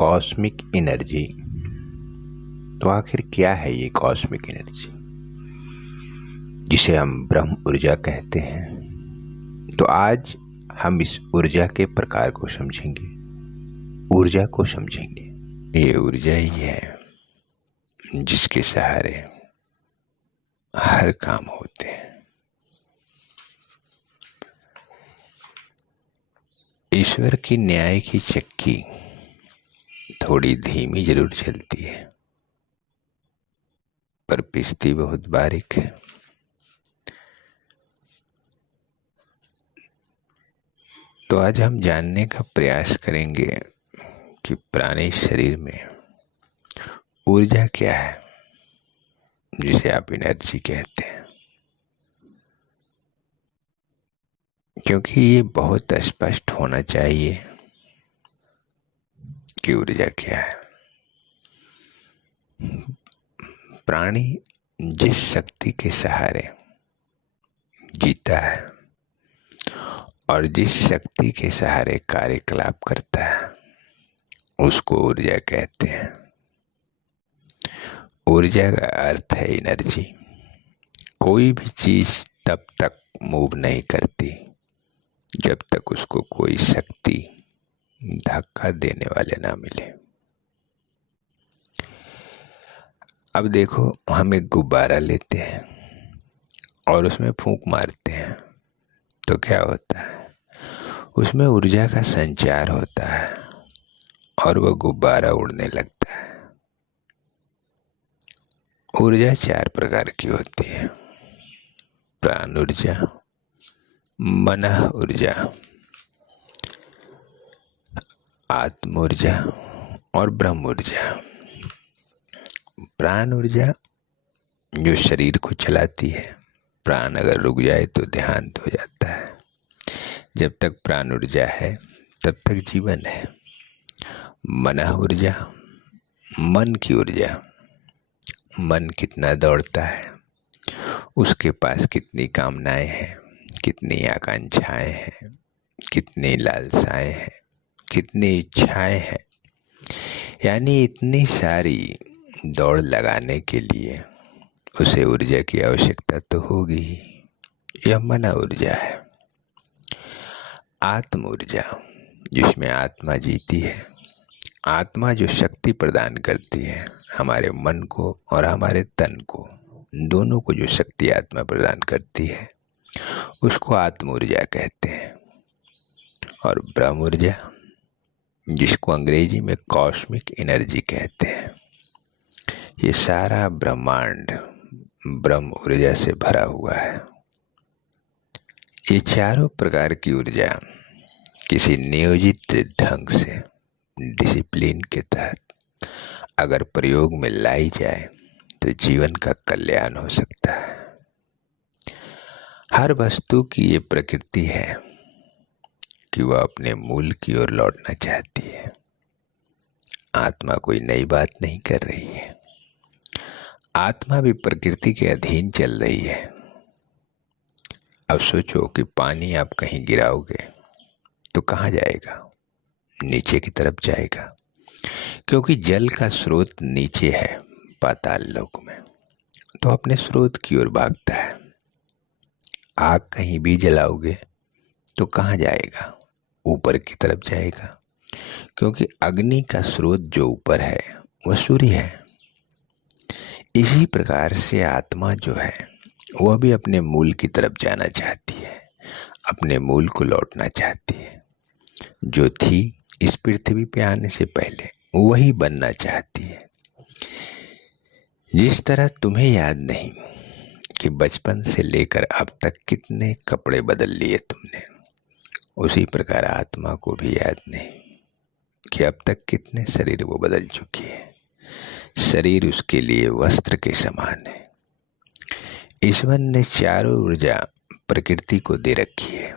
Cosmic energy. तो आखिर क्या है ये कॉस्मिक एनर्जी जिसे हम ब्रह्म ऊर्जा कहते हैं? तो आज हम इस ऊर्जा के प्रकार को समझेंगे, ऊर्जा को समझेंगे। ये ऊर्जा ही है जिसके सहारे हर काम होते हैं। ईश्वर की न्याय की चक्की थोड़ी धीमी जरूर चलती है, पर पिसती बहुत बारीक है। तो आज हम जानने का प्रयास करेंगे कि प्राणी शरीर में ऊर्जा क्या है, जिसे आप एनर्जी कहते हैं। क्योंकि ये बहुत स्पष्ट होना चाहिए कि ऊर्जा क्या है। प्राणी जिस शक्ति के सहारे जीता है और जिस शक्ति के सहारे कार्यकलाप करता है उसको ऊर्जा कहते हैं। ऊर्जा का अर्थ है एनर्जी। कोई भी चीज तब तक मूव नहीं करती जब तक उसको कोई शक्ति धक्का देने वाले ना मिले। अब देखो, हम एक गुब्बारा लेते हैं और उसमें फूंक मारते हैं तो क्या होता है? उसमें ऊर्जा का संचार होता है और वह गुब्बारा उड़ने लगता है। ऊर्जा 4 प्रकार की होती है: प्राण ऊर्जा, मनः ऊर्जा, आत्म ऊर्जा और ब्रह्म ऊर्जा। प्राण ऊर्जा जो शरीर को चलाती है। प्राण अगर रुक जाए तो देहांत हो जाता है। जब तक प्राण ऊर्जा है तब तक जीवन है। मनः ऊर्जा, मन की ऊर्जा। मन कितना दौड़ता है, उसके पास कितनी कामनाएं हैं, कितनी आकांक्षाएं हैं, कितनी लालसाएं हैं, कितनी इच्छाएं हैं। यानी इतनी सारी दौड़ लगाने के लिए उसे ऊर्जा की आवश्यकता तो होगी ही। यह मन ऊर्जा है। आत्म ऊर्जा, जिसमें आत्मा जीती है। आत्मा जो शक्ति प्रदान करती है हमारे मन को और हमारे तन को, दोनों को जो शक्ति आत्मा प्रदान करती है उसको आत्म ऊर्जा कहते हैं। और ब्रह्म ऊर्जा, जिसको अंग्रेजी में कॉस्मिक एनर्जी कहते हैं। ये सारा ब्रह्मांड ब्रह्म ऊर्जा से भरा हुआ है। ये चारों प्रकार की ऊर्जा किसी नियोजित ढंग से, डिसिप्लिन के तहत अगर प्रयोग में लाई जाए तो जीवन का कल्याण हो सकता है। हर वस्तु की ये प्रकृति है कि वह अपने मूल की ओर लौटना चाहती है। आत्मा कोई नई बात नहीं कर रही है। आत्मा भी प्रकृति के अधीन चल रही है। अब सोचो कि पानी आप कहीं गिराओगे तो कहाँ जाएगा? नीचे की तरफ जाएगा, क्योंकि जल का स्रोत नीचे है, पाताल लोक में, तो अपने स्रोत की ओर भागता है। आग कहीं भी जलाओगे तो कहाँ जाएगा? ऊपर की तरफ जाएगा, क्योंकि अग्नि का स्रोत जो ऊपर है वह सूर्य है। इसी प्रकार से आत्मा जो है वह भी अपने मूल की तरफ जाना चाहती है, अपने मूल को लौटना चाहती है। जो थी इस पृथ्वी पे आने से पहले वही बनना चाहती है। जिस तरह तुम्हें याद नहीं कि बचपन से लेकर अब तक कितने कपड़े बदल लिए तुमने, उसी प्रकार आत्मा को भी याद नहीं कि अब तक कितने शरीर वो बदल चुकी है। शरीर उसके लिए वस्त्र के समान है। ईश्वर ने चारों ऊर्जा प्रकृति को दे रखी है,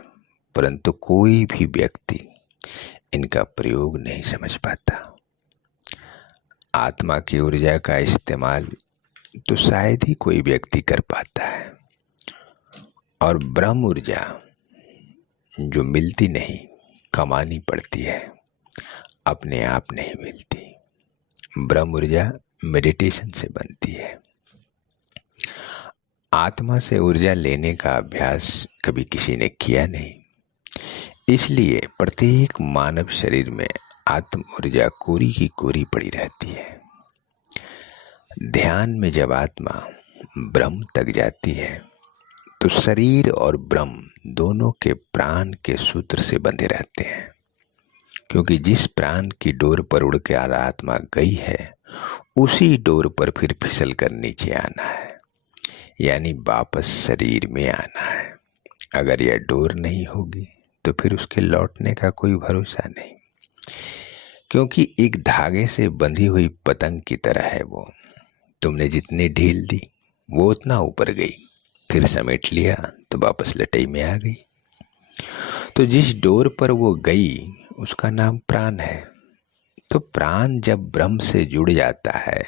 परंतु कोई भी व्यक्ति इनका प्रयोग नहीं समझ पाता। आत्मा की ऊर्जा का इस्तेमाल तो शायद ही कोई व्यक्ति कर पाता है। और ब्रह्म ऊर्जा जो मिलती नहीं, कमानी पड़ती है। अपने आप नहीं मिलती। ब्रह्म ऊर्जा मेडिटेशन से बनती है। आत्मा से ऊर्जा लेने का अभ्यास कभी किसी ने किया नहीं, इसलिए प्रत्येक मानव शरीर में आत्म ऊर्जा कोरी की कोरी पड़ी रहती है। ध्यान में जब आत्मा ब्रह्म तक जाती है तो शरीर और ब्रह्म दोनों के प्राण के सूत्र से बंधे रहते हैं, क्योंकि जिस प्राण की डोर पर उड़ के आत्मा गई है उसी डोर पर फिर फिसल कर नीचे आना है, यानी वापस शरीर में आना है। अगर यह डोर नहीं होगी तो फिर उसके लौटने का कोई भरोसा नहीं, क्योंकि एक धागे से बंधी हुई पतंग की तरह है वो। तुमने जितनी ढील दी वो उतना ऊपर गई, फिर समेट लिया तो वापस लटई में आ गई। तो जिस डोर पर वो गई उसका नाम प्राण है। तो प्राण जब ब्रह्म से जुड़ जाता है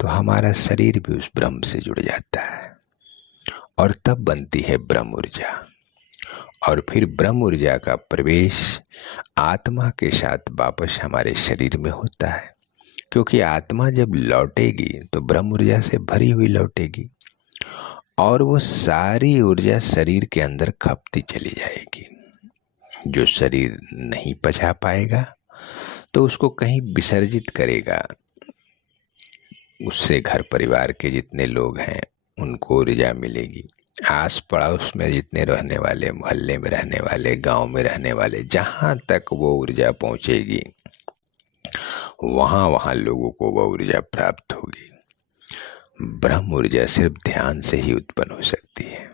तो हमारा शरीर भी उस ब्रह्म से जुड़ जाता है, और तब बनती है ब्रह्म ऊर्जा। और फिर ब्रह्म ऊर्जा का प्रवेश आत्मा के साथ वापस हमारे शरीर में होता है, क्योंकि आत्मा जब लौटेगी तो ब्रह्म ऊर्जा से भरी हुई लौटेगी, और वो सारी ऊर्जा शरीर के अंदर खपती चली जाएगी। जो शरीर नहीं पचा पाएगा तो उसको कहीं विसर्जित करेगा, उससे घर परिवार के जितने लोग हैं उनको ऊर्जा मिलेगी। आस पड़ोस में जितने रहने वाले, मोहल्ले में रहने वाले, गांव में रहने वाले, जहां तक वो ऊर्जा पहुंचेगी वहां वहां लोगों को वो ऊर्जा प्राप्त होगी। ब्रह्म ऊर्जा सिर्फ ध्यान से ही उत्पन्न हो सकती है।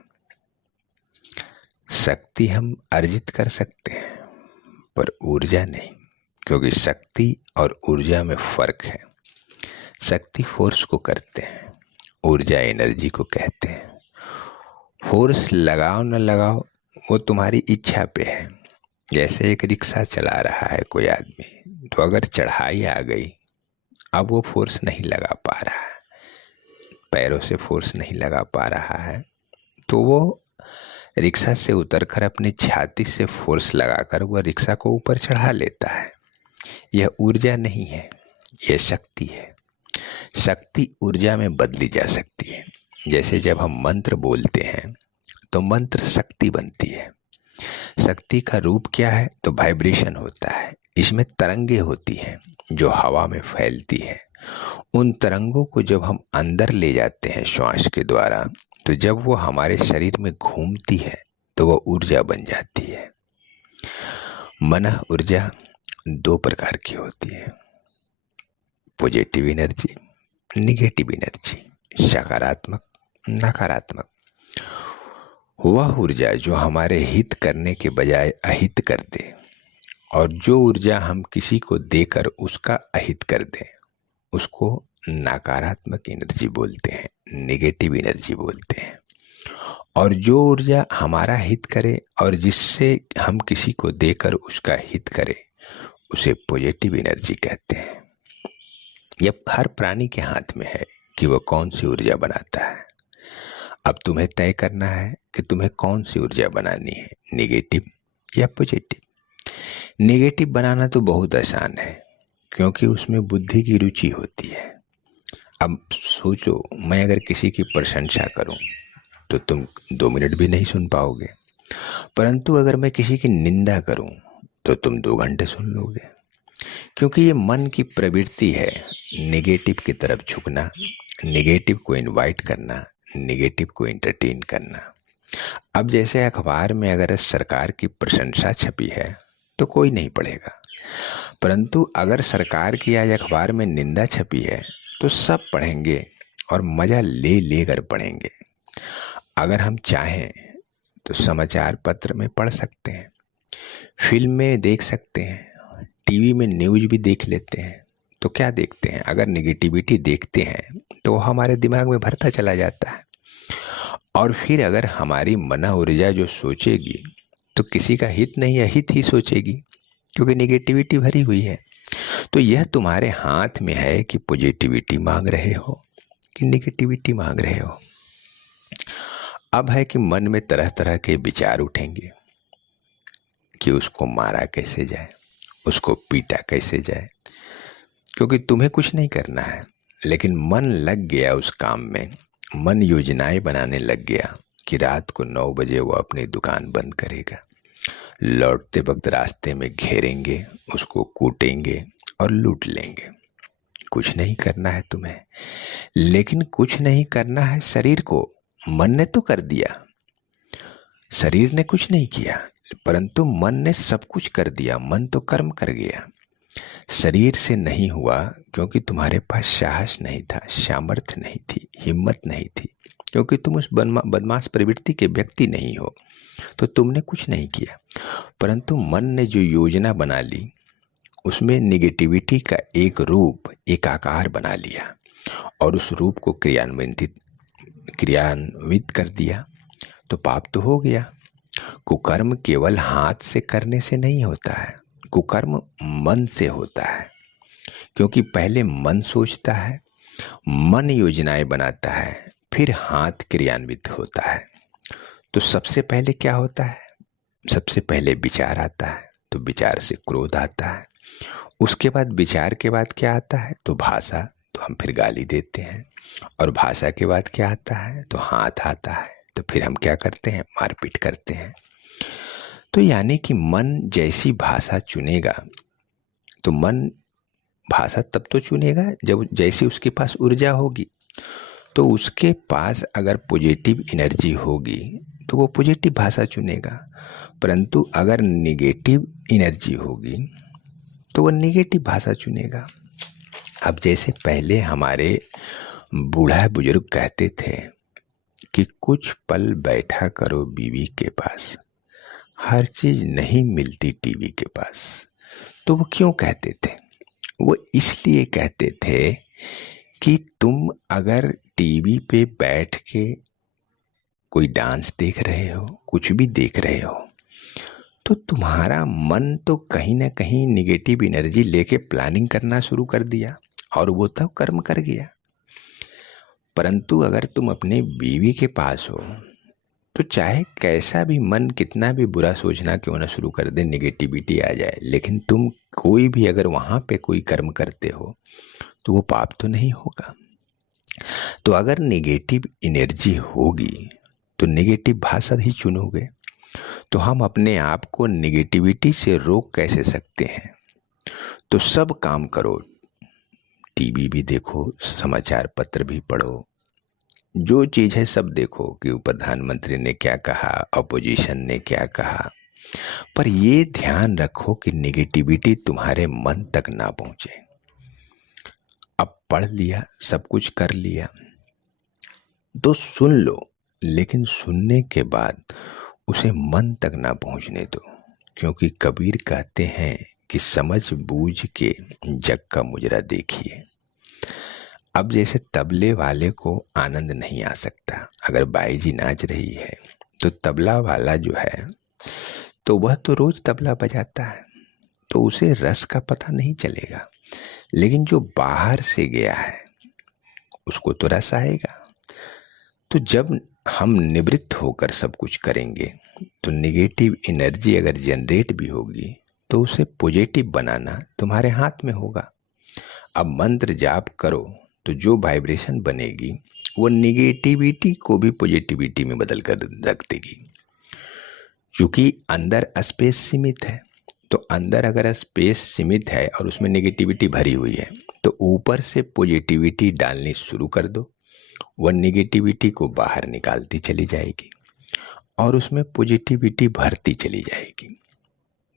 शक्ति हम अर्जित कर सकते हैं पर ऊर्जा नहीं, क्योंकि शक्ति और ऊर्जा में फर्क है। शक्ति फोर्स को करते हैं, ऊर्जा एनर्जी को कहते हैं। फोर्स लगाओ न लगाओ वो तुम्हारी इच्छा पे है। जैसे एक रिक्शा चला रहा है कोई आदमी, तो अगर चढ़ाई आ गई, अब वो फोर्स नहीं लगा पा रहा है, पैरों से फोर्स नहीं लगा पा रहा है, तो वो रिक्शा से उतरकर अपनी छाती से फोर्स लगाकर वह रिक्शा को ऊपर चढ़ा लेता है। यह ऊर्जा नहीं है, यह शक्ति है। शक्ति ऊर्जा में बदली जा सकती है। जैसे जब हम मंत्र बोलते हैं तो मंत्र शक्ति बनती है। शक्ति का रूप क्या है? तो वाइब्रेशन होता है। इसमें तरंगे होती हैं जो हवा में फैलती है। उन तरंगों को जब हम अंदर ले जाते हैं श्वास के द्वारा, तो जब वो हमारे शरीर में घूमती है तो वो ऊर्जा बन जाती है। मन ऊर्जा दो प्रकार की होती है, पॉजिटिव एनर्जी, निगेटिव एनर्जी, सकारात्मक, नकारात्मक। वह ऊर्जा जो हमारे हित करने के बजाय अहित कर दे, और जो ऊर्जा हम किसी को देकर उसका अहित कर दें, उसको नकारात्मक एनर्जी बोलते हैं, नेगेटिव एनर्जी बोलते हैं। और जो ऊर्जा हमारा हित करे और जिससे हम किसी को देकर उसका हित करें, उसे पॉजिटिव एनर्जी कहते हैं। यह हर प्राणी के हाथ में है कि वह कौन सी ऊर्जा बनाता है। अब तुम्हें तय करना है कि तुम्हें कौन सी ऊर्जा बनानी है, नेगेटिव या पॉजिटिव। नेगेटिव बनाना तो बहुत आसान है, क्योंकि उसमें बुद्धि की रुचि होती है। अब सोचो, मैं अगर किसी की प्रशंसा करूं तो तुम 2 मिनट भी नहीं सुन पाओगे, परंतु अगर मैं किसी की निंदा करूं तो तुम 2 घंटे सुन लोगे, क्योंकि ये मन की प्रवृत्ति है नेगेटिव की तरफ झुकना, नेगेटिव को इनवाइट करना, नेगेटिव को एंटरटेन करना। अब जैसे अखबार में अगर सरकार की प्रशंसा छपी है तो कोई नहीं पढ़ेगा, परंतु अगर सरकार की आज अखबार में निंदा छपी है तो सब पढ़ेंगे और मजा ले लेकर पढ़ेंगे। अगर हम चाहें तो समाचार पत्र में पढ़ सकते हैं, फिल्म में देख सकते हैं, टीवी में न्यूज भी देख लेते हैं। तो क्या देखते हैं? अगर नेगेटिविटी देखते हैं तो हमारे दिमाग में भरता चला जाता है, और फिर अगर हमारी मन ऊर्जा जो सोचेगी तो किसी का हित नहीं अहित ही सोचेगी, क्योंकि नेगेटिविटी भरी हुई है। तो यह तुम्हारे हाथ में है कि पॉजिटिविटी मांग रहे हो कि नेगेटिविटी मांग रहे हो। अब है कि मन में तरह तरह के विचार उठेंगे कि उसको मारा कैसे जाए, उसको पीटा कैसे जाए, क्योंकि तुम्हें कुछ नहीं करना है, लेकिन मन लग गया उस काम में। मन योजनाएं बनाने लग गया कि रात को 9 बजे वो अपनी दुकान बंद करेगा। लौटते वक्त रास्ते में घेरेंगे, उसको कूटेंगे और लूट लेंगे। कुछ नहीं करना है तुम्हें, लेकिन कुछ नहीं करना है शरीर को। मन ने तो कर दिया, शरीर ने कुछ नहीं किया, परंतु मन ने सब कुछ कर दिया। मन तो कर्म कर गया, शरीर से नहीं हुआ, क्योंकि तुम्हारे पास साहस नहीं था, सामर्थ्य नहीं थी, हिम्मत नहीं थी, क्योंकि तुम उस बदमाश प्रवृत्ति के व्यक्ति नहीं हो, तो तुमने कुछ नहीं किया। परंतु मन ने जो योजना बना ली, उसमें निगेटिविटी का एक रूप, एक आकार बना लिया और उस रूप को क्रियान्वित कर दिया, तो पाप तो हो गया। कुकर्म केवल हाथ से करने से नहीं होता है, कुकर्म मन से होता है, क्योंकि पहले मन सोचता है, मन योजनाएं बनाता है, फिर हाथ क्रियान्वित होता है। तो सबसे पहले क्या होता है? सबसे पहले विचार आता है, तो विचार से क्रोध आता है। उसके बाद विचार के बाद क्या आता है? तो भाषा, तो हम फिर गाली देते हैं। और भाषा के बाद क्या आता है? तो हाथ आता है, तो फिर हम क्या करते हैं? मारपीट करते हैं। तो यानी कि मन जैसी भाषा चुनेगा, तो मन भाषा तब तो चुनेगा जब जैसी उसके पास ऊर्जा होगी। तो उसके पास अगर पॉजिटिव एनर्जी होगी तो वो पॉजिटिव भाषा चुनेगा, परंतु अगर नेगेटिव एनर्जी होगी तो वो नेगेटिव भाषा चुनेगा। अब जैसे पहले हमारे बूढ़ा बुजुर्ग कहते थे कि कुछ पल बैठा करो बीवी के पास, हर चीज नहीं मिलती टीवी के पास। तो वो क्यों कहते थे? वो इसलिए कहते थे कि तुम अगर टीवी पे बैठ के कोई डांस देख रहे हो, कुछ भी देख रहे हो, तो तुम्हारा मन तो कहीं ना कहीं निगेटिव एनर्जी लेके प्लानिंग करना शुरू कर दिया और वो तो कर्म कर गया। परंतु अगर तुम अपने बीवी के पास हो, तो चाहे कैसा भी मन कितना भी बुरा सोचना क्यों ना शुरू कर दे, निगेटिविटी आ जाए, लेकिन तुम कोई भी अगर वहां पे कोई कर्म करते हो तो वो पाप तो नहीं होगा। तो अगर नेगेटिव एनर्जी होगी तो नेगेटिव भाषा ही चुनोगे। तो हम अपने आप को नेगेटिविटी से रोक कैसे सकते हैं? तो सब काम करो, टीवी भी देखो, समाचार पत्र भी पढ़ो, जो चीज है सब देखो कि प्रधानमंत्री ने क्या कहा, अपोजिशन ने क्या कहा, पर ये ध्यान रखो कि नेगेटिविटी तुम्हारे मन तक ना पहुंचे। अब पढ़ लिया, सब कुछ कर लिया, तो सुन लो, लेकिन सुनने के बाद उसे मन तक ना पहुंचने दो, क्योंकि कबीर कहते हैं कि समझ बूझ के जग का मुजरा देखिए। अब जैसे तबले वाले को आनंद नहीं आ सकता, अगर बाई जी नाच रही है तो तबला वाला जो है तो वह तो रोज तबला बजाता है, तो उसे रस का पता नहीं चलेगा, लेकिन जो बाहर से गया है उसको तो रस आएगा। तो जब हम निवृत्त होकर सब कुछ करेंगे तो नेगेटिव एनर्जी अगर जनरेट भी होगी तो उसे पॉजिटिव बनाना तुम्हारे हाथ में होगा। अब मंत्र जाप करो तो जो वाइब्रेशन बनेगी वो निगेटिविटी को भी पॉजिटिविटी में बदल कर रख देगी। क्योंकि अंदर स्पेस सीमित है, तो अंदर अगर स्पेस सीमित है और उसमें नेगेटिविटी भरी हुई है, तो ऊपर से पॉजिटिविटी डालनी शुरू कर दो, वह नेगेटिविटी को बाहर निकालती चली जाएगी और उसमें पॉजिटिविटी भरती चली जाएगी।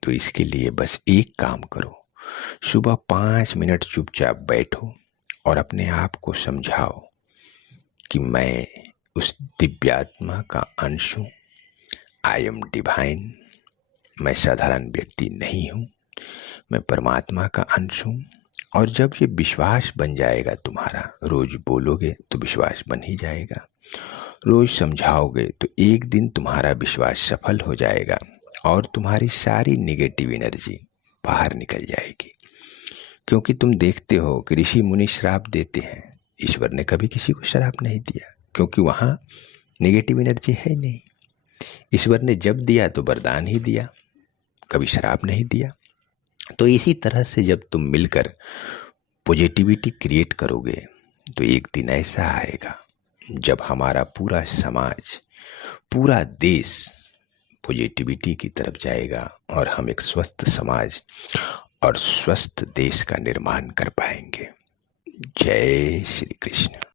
तो इसके लिए बस एक काम करो, सुबह 5 मिनट चुपचाप बैठो और अपने आप को समझाओ कि मैं उस दिव्यात्मा का अंश हूँ, आई एम डिवाइन, मैं साधारण व्यक्ति नहीं हूँ, मैं परमात्मा का अंश हूँ। और जब ये विश्वास बन जाएगा तुम्हारा, रोज बोलोगे तो विश्वास बन ही जाएगा, रोज समझाओगे तो एक दिन तुम्हारा विश्वास सफल हो जाएगा और तुम्हारी सारी नेगेटिव एनर्जी बाहर निकल जाएगी। क्योंकि तुम देखते हो कि ऋषि मुनि श्राप देते हैं, ईश्वर ने कभी किसी को श्राप नहीं दिया, क्योंकि वहां नेगेटिव एनर्जी है नहीं। ईश्वर ने जब दिया तो वरदान ही दिया, कभी श्राप नहीं दिया। तो इसी तरह से जब तुम मिलकर पॉजिटिविटी क्रिएट करोगे तो एक दिन ऐसा आएगा जब हमारा पूरा समाज, पूरा देश पॉजिटिविटी की तरफ जाएगा और हम एक स्वस्थ समाज और स्वस्थ देश का निर्माण कर पाएंगे। जय श्री कृष्ण।